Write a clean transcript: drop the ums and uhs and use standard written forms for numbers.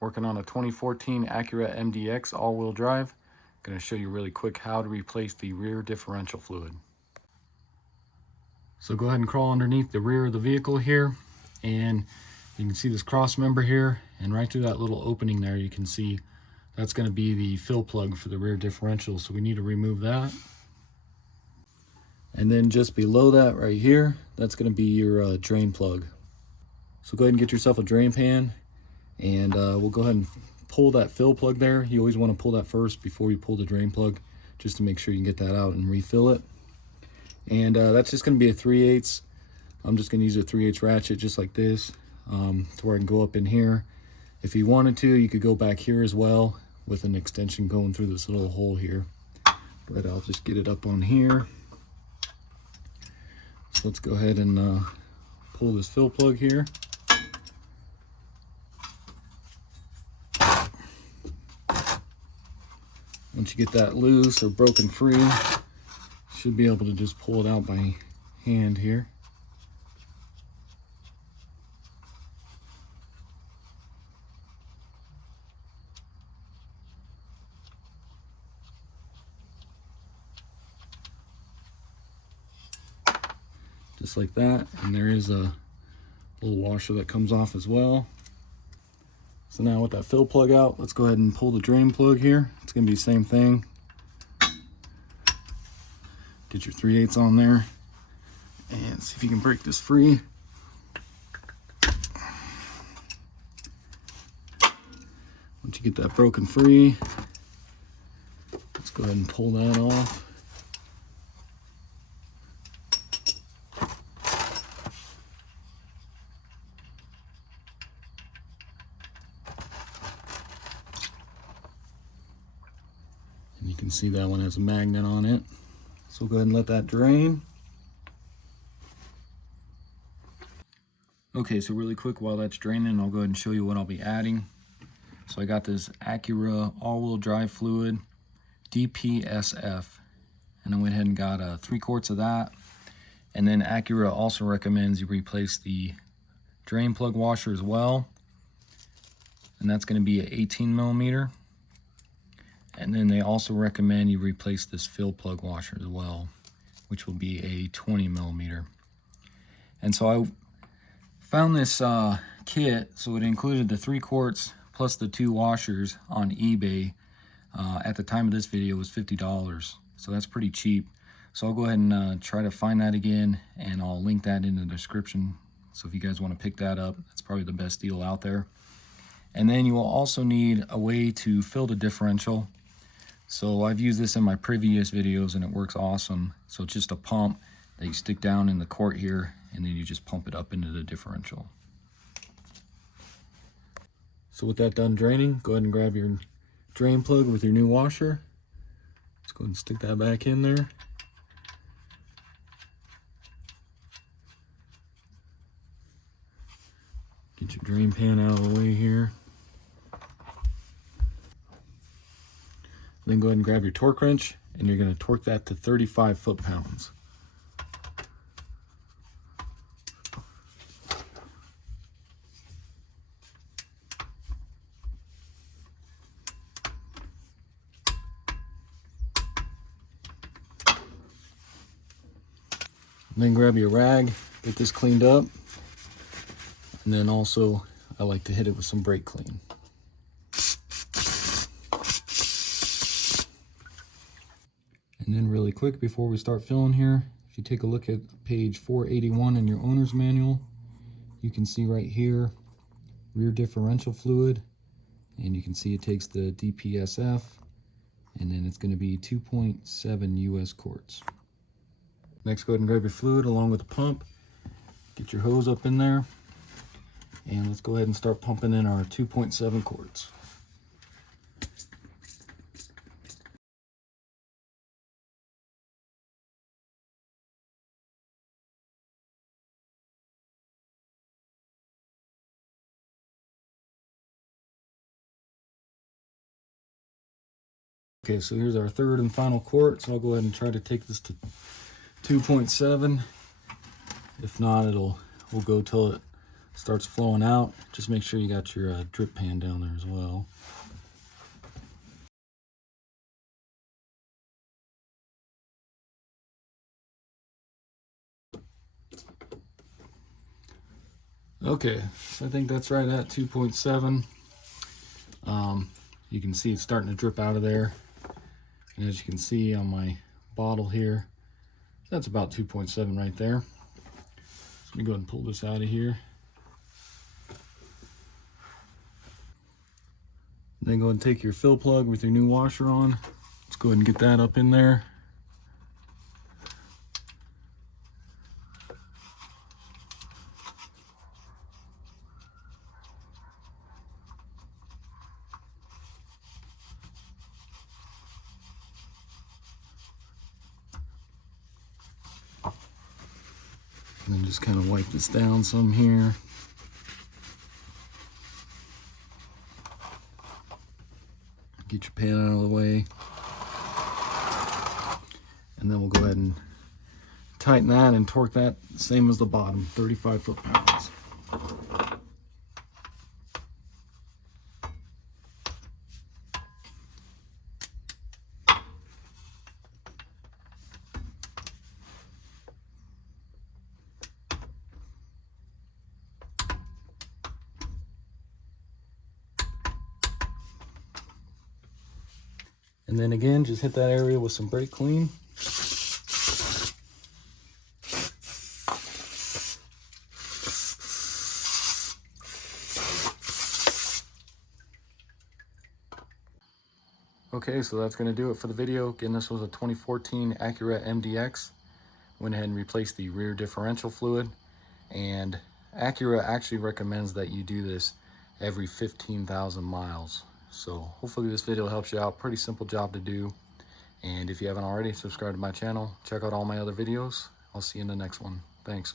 Working on a 2014 Acura MDX all-wheel drive. Going to show you really quick how to replace the rear differential fluid. So go ahead and crawl underneath the rear of the vehicle here, and you can see this cross member here, and right through that little opening there you can see that's going to be the fill plug for the rear differential, so we need to remove that. And then just below that right here, that's going to be your drain plug. So go ahead and get yourself a drain pan, and we'll go ahead and pull that fill plug there. You always want to pull that first before you pull the drain plug, just to make sure you can get that out and refill it. And that's just going to be a 3/8. I'm just going to use a 3/8 ratchet just like this, to where I can go up in here. If you wanted to, you could go back here as well with an extension going through this little hole here. But I'll just get it up on here. So let's go ahead and pull this fill plug here. Once you get that loose or broken free, you should be able to just pull it out by hand here. Just like that. And there is a little washer that comes off as well. So now with that fill plug out, let's go ahead and pull the drain plug here. It's going to be the same thing. Get your 3/8 on there and see if you can break this free. Once you get that broken free, let's go ahead and pull that off. And you can see that one has a magnet on it. So go ahead and let that drain. Okay, so really quick while that's draining, I'll go ahead and show you what I'll be adding. So I got this Acura all-wheel drive fluid, DPSF, and I went ahead and got 3 quarts of that. And then Acura also recommends you replace the drain plug washer as well, and that's going to be an 18 millimeter. And then they also recommend you replace this fill plug washer as well, which will be a 20 millimeter. And so I found this kit, so it included the 3 quarts plus the 2 washers on eBay. At the time of this video, it was $50, so that's pretty cheap. So I'll go ahead and try to find that again, and I'll link that in the description. So if you guys want to pick that up, that's probably the best deal out there. And then you will also need a way to fill the differential. So I've used this in my previous videos and it works awesome. So it's just a pump that you stick down in the quart here, and then you just pump it up into the differential. So with that done draining, go ahead and grab your drain plug with your new washer. Let's go ahead and stick that back in there. Get your drain pan out of the way here. Then go ahead and grab your torque wrench, and you're going to torque that to 35 foot-pounds. And then grab your rag, get this cleaned up, and then also I like to hit it with some brake clean. And then really quick before we start filling here, if you take a look at page 481 in your owner's manual, you can see right here, rear differential fluid, and you can see it takes the DPSF, and then it's going to be 2.7 US quarts. Next, go ahead and grab your fluid along with the pump, get your hose up in there, and let's go ahead and start pumping in our 2.7 quarts. Okay, so here's our third and final quart, so I'll go ahead and try to take this to 2.7. If not, we'll go till it starts flowing out, just make sure you got your drip pan down there as well. Okay, so I think that's right at 2.7. You can see it's starting to drip out of there. And as you can see on my bottle here, that's about 2.7 right there. So let me go ahead and pull this out of here. Then go ahead and take your fill plug with your new washer on. Let's go ahead and get that up in there. And then just kind of wipe this down some here. Get your pan out of the way. And then we'll go ahead and tighten that and torque that same as the bottom, 35 foot-pounds. And then again, just hit that area with some brake clean. Okay, so that's going to do it for the video. Again, this was a 2014 Acura MDX. Went ahead and replaced the rear differential fluid. And Acura actually recommends that you do this every 15,000 miles. So hopefully this video helps you out. Pretty simple job to do. And if you haven't already, subscribe to my channel. Check out all my other videos. I'll see you in the next one. Thanks.